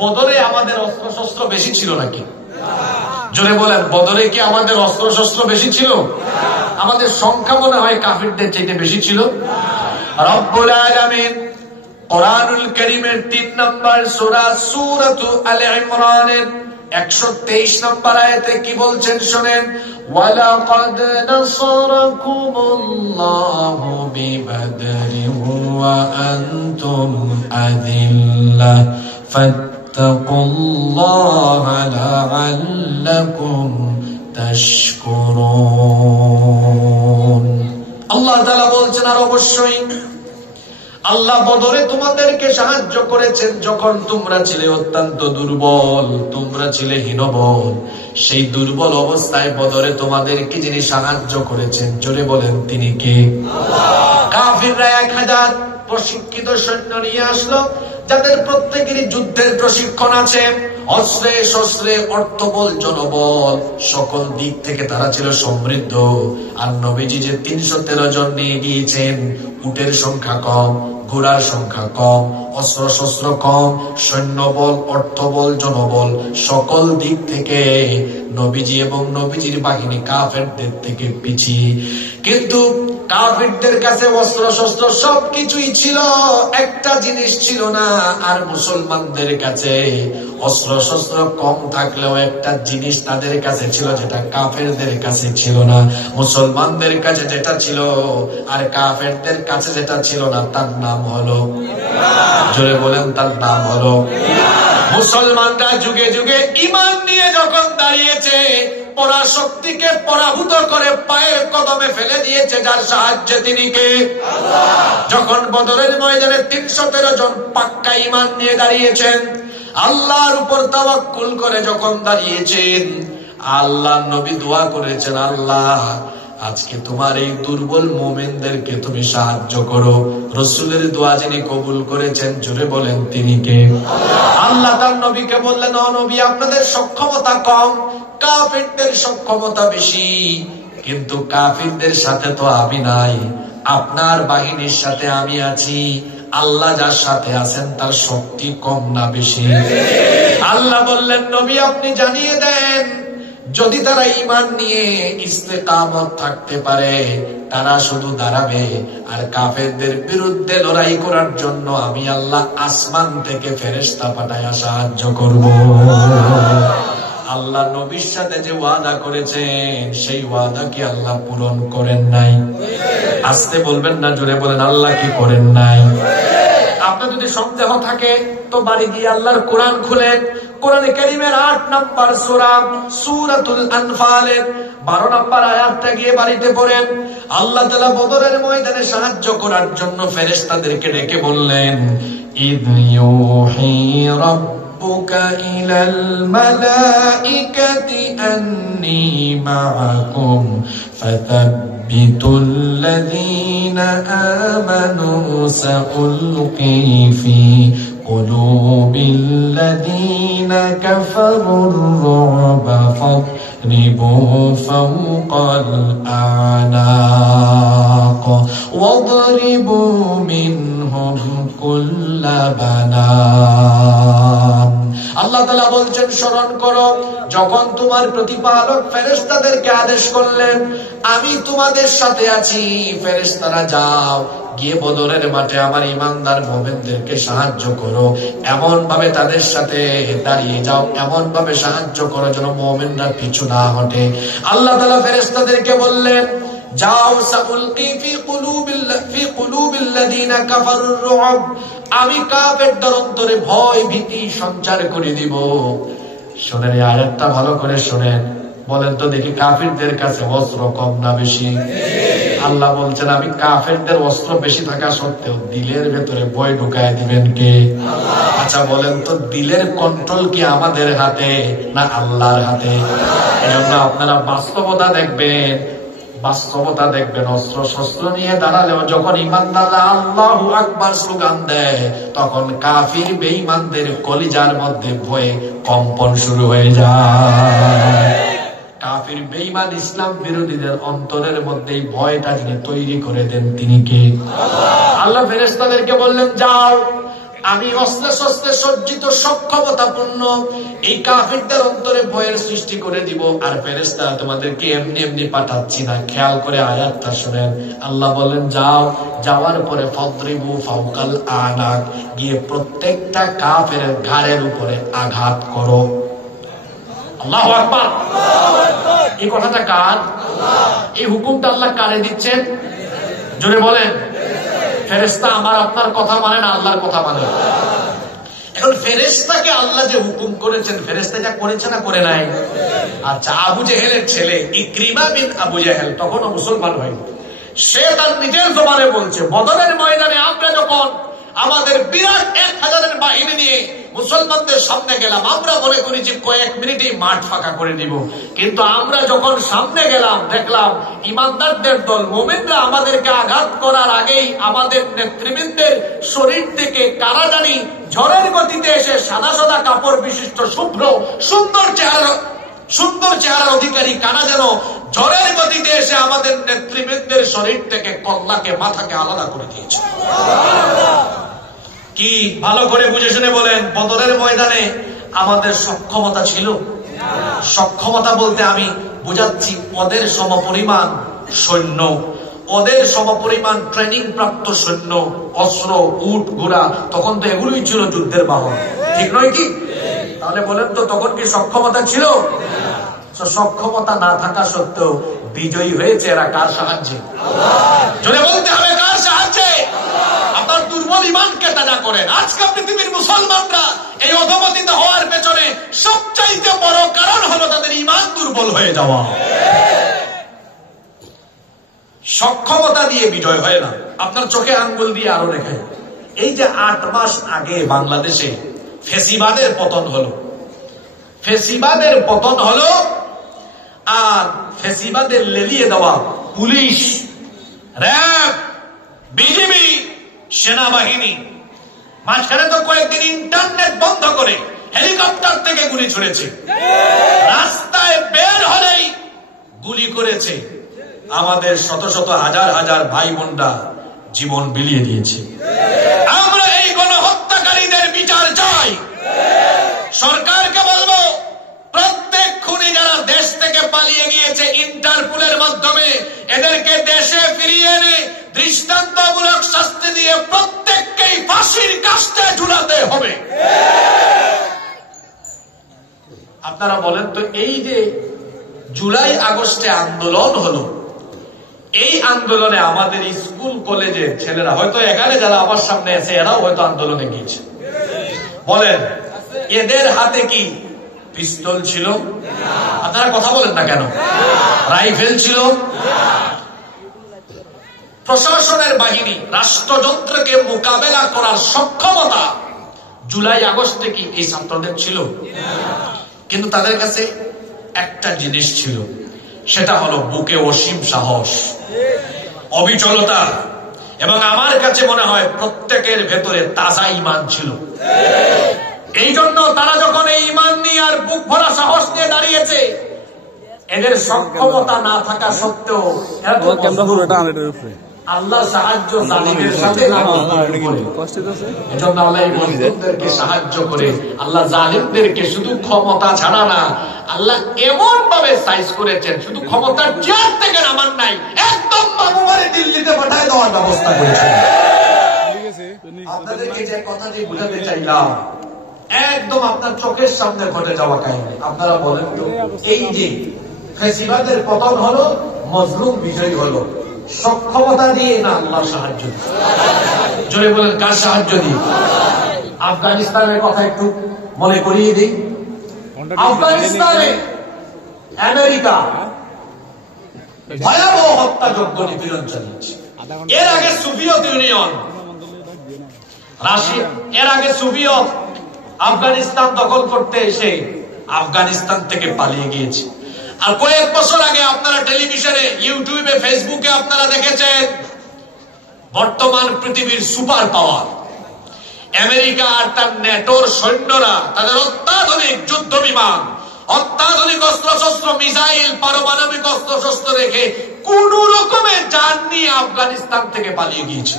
বদরে আমাদের অস্ত্র শস্ত্র বেশি ছিল নাকি? জোরে বলেন, বদরে কি আমাদের অস্ত্র শস্ত্র বেশি ছিল? আমাদের সংখ্যা মনে হয় কাফিরদের চাইতে বেশি ছিল। রব্বুল আলামিন কোরআনুল কারীমের 3 নম্বর সূরা সূরাতু আলে ইমরানের 123 নম্বর আয়াতে কি বলছেন শুনেন, ওয়ালাকাদ নাসারাকুমুল্লাহু বিবাদরিন ওয়া আনতুম আযিল্লাহ ফাত্তাকুল্লাহা লাআল্লাকুম তাশকুরুন। আল্লাহ তাআলা বলছেন, আর অবশ্যই আল্লাহ বদরে তোমাদেরকে সাহায্য করেছেন যখন তোমরা ছিলে অত্যন্ত দুর্বল, তোমরা ছিলে হীনবল। সেই দুর্বল অবস্থায় বদরে তোমাদেরকে যিনি সাহায্য করেছেন, জোরে বলেন তিনি কে? কাফিররা 1000 প্রশিক্ষিত সৈন্য নিয়ে আসলো, যাদের প্রত্যেকেরই যুদ্ধের প্রশিক্ষণ আছে, অস্ত্রে শস্ত্রে অর্থবল জনবল সকল দিক থেকে তারা ছিল সমৃদ্ধ। আর নবীজি যে 313 জন নিয়ে গিয়েছেন, উটের সংখ্যা কম, ঘোড়ার সংখ্যা কম, অস্ত্র শস্ত্র কম, সৈন্যবল অর্থবল জনবল সকল দিক থেকে নবীজি এবং নবীজির বাহিনী কাফেরদের থেকে পিছিয়ে। কিন্তু কাফেরদের কাছে অস্ত্র শস্ত্র সবকিছুই ছিল, একটা জিনিস ছিল না। আর মুসলমানদের কাছে অস্ত্র শস্ত্র কম থাকলেও একটা জিনিস তাদের কাছে ছিল যেটা কাফেরদের কাছে ছিল না। মুসলমানদের কাছে যেটা ছিল আর কাফেরদের কাছে যেটা ছিল না, তার নাম হলো, জোরে বলেন, তার নাম হলো। মুসলমানরা যুগে যুগে ঈমান নিয়ে যখন দাঁড়িয়েছে, পরাশক্তিকে পরাভূত করে পায়ের কদমে ফেলে দিয়েছে, যার সাহায্যে তিনি কে? আল্লাহ। যখন বদরের ময়দানে 313 জন পাক্কা ঈমান নিয়ে দাঁড়িয়েছেন, আল্লাহর উপর তাওয়াক্কুল করে যখন দাঁড়িয়েছেন, আল্লাহর নবী দোয়া করেছেন, আল্লাহ আজকে তোমার এই দুর্বল মুমিনদেরকে তুমি সাহায্য করো। রাসূলের দোয়া যিনি কবুল করেছেন, জোরে বলেন তিনি কে? আল্লাহ তার নবীকে বললেন, ও নবী, আপনাদের সক্ষমতা কম, কাফিরদের সক্ষমতা বেশি, কিন্তু কাফিরদের সাথে তো আমি নাই, আপনার বাহিনীর সাথে আমি আছি। আল্লাহ যার সাথে আছেন তার শক্তি কম না বেশি? আল্লাহ বললেন, নবী আপনি জানিয়ে দেন, যদি তারা ঈমান নিয়ে ইস্তেকামত থাকতে পারে, তারা শুধু দাঁড়াবে, আর কাফেরদের বিরুদ্ধে লড়াই করার জন্য আমি আল্লাহ আসমান থেকে ফেরেশতা পাঠায়া সাহায্য করব। আল্লাহ নবীর সাথে যে ওয়াদা করেছেন, সেই ওয়াদা কি আল্লাহ পূরণ করেন নাই? আস্তে বলবেন না, জোরে বলেন, আল্লাহ কি করেন নাই? আপনার যদি সন্দেহ থাকে তো বাড়ি গিয়ে আল্লাহর কোরআন খুলেন, কোরআনে কারীমের 8 নম্বর সূরা সূরাতুল আনফালের 12 নম্বর আয়াতটা গিয়ে বাড়িতে পড়েন। আল্লাহ তাআলা বদরের ময়দানে সাহায্য করার জন্য ফেরেশতাদেরকে ডেকে বললেন, ইদ ইউহি রাব্বুকা ইলাল মালাইকাতি আন্নী মাআকুম ফাতাব্বিতুল লাযীনা আমানু সাউলকি ফি قلوب الذين كفروا الرعب فاضربوا فوق الأعناق واضربوا منهم كل بنان। আল্লাহ তাআলা বলছেন, স্মরণ করো যখন তোমার প্রতিপালক ফেরেশতাদেরকে আদেশ করলেন, আমি তোমাদের সাথে আছি, ফেরেশতারা যাও গিয়ে বদরের মাঠে আমার ঈমানদার মুমিনদেরকে সাহায্য করো, এমন ভাবে তাদের সাথে দাঁড়িয়ে যাও, এমন ভাবে সাহায্য করো যেন মুমিনরা পিছু না হটে। আল্লাহ তাআলা ফেরেশতাদেরকে বললেন, যাও, সাউলকি ফি কুলুবিল লাযিনা কাফারুর রু'ব, আমি কাফেরদের অন্তরে ভয় ভীতি সঞ্চার করে দিব। শুনেন, এই আয়াতটা ভালো করে শুনেন, বলেন তো দেখি, কাফিরদের কাছে অস্ত্র কম না বেশি? আল্লাহ বলছেন, আমি কাফেরদের অস্ত্র বেশি থাকা সত্ত্বেও দিলের ভেতরে ভয় ঢুকায় দিবেন কে? আচ্ছা বলেন তো, দিলের কন্ট্রোল কি আমাদের হাতে না আল্লাহর হাতে? এজন্য আপনারা বাস্তবতা দেখবেন, অস্ত্র শস্ত্র নিয়ে দাঁড়ালেও যখন ঈমানদাররা আল্লাহু আকবার স্লোগান দেয়, তখন কাফির বেঈমানদের কলিজার মধ্যে ভয়ে কম্পন শুরু হয়ে যায়। কাফির বেঈমান ইসলাম বিরোধীদের অন্তরের মধ্যে এই ভয়টা যিনি তৈরি করে দেন তিনি কে? আল্লাহ ফেরেশতাদেরকে বললেন, যাও আমি অস্ত্রে শস্ত্রে সজ্জিত সক্ষমতাপূর্ণ এই কাফিরদের অন্তরে ভয়ের সৃষ্টি করে দিব। আর ফেরেশতা তোমাদেরকে এমনি এমনি পাঠাচ্ছি না, খেয়াল করে আয়াতটা শুনেন। আল্লাহ বলেন যাও, যাওয়ার পরে ফাদরিবু ফাওকাল আনাক, গিয়ে প্রত্যেকটা কাফেরের ঘাড়ের উপরে আঘাত করো। আল্লাহু আকবার। এই কথাটা কার? এই হুকুমটা আল্লাহ কারে দিচ্ছেন? জোরে বলেন। ফেরেশতা আমার আপনার কথা মানে না, আল্লাহর কথা মানে। এখন ফেরেশতাকে আল্লাহ যে হুকুম করেছেন, ফেরেশতা যা করেছে না করে নাই? আচ্ছা, আবু জেহেলের ছেলে ইকরিমা বিন আবু জেহেল তখনও মুসলমান হয়নি। সে তার নিজের জবানে বলছে, বদরের ময়দানে আমরা যখন আমাদের বিরাট 1000-এর বাহিনী নিয়ে মুসলমানদের সামনে গেলাম, আমরা মনে করি যে কয়েক মিনিটেই মাঠ ফাঁকা করে দিব। কিন্তু আমরা যখন সামনে গেলাম, দেখলাম ইমানদারদের দল মুমিনরা আমাদেরকে আঘাত করার আগেই আমাদের নেতৃবৃন্দের শরীর থেকে কারা জানি ঝড়ের গতিতে এসে সাদা সাদা কাপড় বিশিষ্ট শুভ্র সুন্দর চেহারার অধিকারী কারা যেন ঝড়ের গতিতে এসে আমাদের নেতৃবৃন্দের শরীর থেকে কল্লাকে, মাথাকে আলাদা করে দিয়েছে। কি ভালো করে বুঝে শুনে বলেন, বদরের ময়দানে আমাদের সক্ষমতা ছিল? সক্ষমতা বলতে আমি বুঝাচ্ছি ওদের সমপরিমাণ সৈন্য, ওদের সমপরিমাণ ট্রেনিং প্রাপ্ত সৈন্য, অস্ত্র, উট, ঘোড়া, তখন তো এগুলোই ছিল যুদ্ধের বাহন, ঠিক নয় কি? তাহলে বলেন তো তখন কি সক্ষমতা ছিল? সক্ষমতা না থাকা সত্ত্বেও বিজয়ী হয়েছে এরা কার সাহায্যে? জোরে বলতে হবে, কার সাহায্যে? আপনার দুর্বল ইমানকে তাজা করেন। আজকে পৃথিবীর মুসলমানরা এই অধপতিত হওয়ার পেছনে সবচাইতে বড় কারণ হলো তাদের ইমান দুর্বল হয়ে যাওয়া। সক্ষমতা দিয়ে বিজয় হয় না, আপনার চোখে আঙ্গুল দিয়ে আরো দেখায়। এই যে 8 মাস আগে বাংলাদেশে ফেসিবাদের পতন হলো, ফেসিবাদের পতন হলো, আর ফেসিবাদের লেলিয়ে দেওয়া পুলিশ, র্যাব, বিজিবি, সেনাবাহিনী মাঝখানে তো কয়েকদিন ইন্টারনেট বন্ধ করে হেলিকপ্টার থেকে গুলি ছুড়েছে, রাস্তায় বের হলেই গুলি করেছে, আমাদের শত শত হাজার হাজার ভাই বোনরা জীবন বিলিয়ে দিয়েছে। আমরা এই গণহত্যাকারীদের বিচার চাই। সরকারকে বলবো, প্রত্যেক খুনি যারা দেশ থেকে পালিয়ে গিয়েছে ইন্টারপোলের মাধ্যমে এদেরকে দেশে ফিরিয়ে এনে দৃষ্টান্তমূলক শাস্তি দিয়ে প্রত্যেককেই ফাঁসির কাস্টে ঝুলাতে হবে। আপনারা বলেন তো, এই যে জুলাই আগস্টে আন্দোলন হলো, এই আন্দোলনে আমাদের স্কুল কলেজের ছেলেরা, হয়তো এখানে যারা আমার সামনে আছে এরাও হয়তো আন্দোলনে গিয়েছে, বলেন এদের হাতে কি পিস্তল ছিল? আপনারা কথা বলেন না কেন? রাইফেল ছিল? প্রশাসনের বাহিনী, রাষ্ট্রযন্ত্রকে মোকাবেলা করার সক্ষমতা জুলাই আগস্টে কি এই ছাত্রদের ছিল? কিন্তু তাদের কাছে একটা জিনিস ছিল, সেটা হলো বুকে অসীম সাহস, অবিচলতা, এবং আমার কাছে মনে হয় প্রত্যেকের ভেতরে তাজা ঈমান ছিল। এই জন্য তারা যখন এই ঈমান নিয়ে আর বুক ভরা সাহস নিয়ে দাঁড়িয়েছে, এদের সক্ষমতা না থাকা সত্ত্বেও আল্লাহ সাহায্য জালিমের সাথে এজন্য আল্লাহ এই মুসলিমদেরকে সাহায্য করে। আল্লাহ জালিমদেরকে শুধু ক্ষমতা ছাড়া না, আল্লাহ এমন ভাবে সাইজ করেছেন, শুধু ক্ষমতার চেয়ার থেকে নামান নাই, একদম মামুমারে দিল্লিতে পাঠায় দেওয়ার ব্যবস্থা করেছেন। আপনাদেরকে যে কথাটি বুঝাতে চাইলাম, একদম আপনার চোখের সামনে ঘটে যাওয়া কাহিনী। আপনারা বলেন তো, এই যে ফেসিবাদের পতন হলো, মজলুম বিজয়ী হলো, সক্ষমতা দিয়ে না আল্লাহর সাহায্য দিয়ে? জোরে বলেন, কার সাহায্য দিয়ে? আফগানিস্তানের কথা একটু মনে করিয়ে দিই। আফগানিস্তানে আমেরিকা ভয়াবহ হত্যাযজ্ঞ নিপীড়ন চালিয়েছে। এর আগে সোভিয়েত ইউনিয়ন, রাশিয়া, এর আগে সোভিয়েত আফগানিস্তান দখল করতে এসে আফগানিস্তান থেকে পালিয়ে গিয়েছে। আর কয়েক বছর আগে আপনারা টেলিভিশনে, ইউটিউবে, ফেসবুকে আপনারা দেখেছেন বর্তমান পৃথিবীর সুপার পাওয়ার আমেরিকা আর তার ন্যাটোর সৈন্যরা তাদের অত্যাধুনিক যুদ্ধ বিমান, অত্যাধুনিক অস্ত্রশস্ত্র, মিসাইল, পারমাণবিক অস্ত্রশস্ত্র রেখে কোন রকমের জান নিয়ে আফগানিস্তান থেকে পালিয়ে গিয়েছে।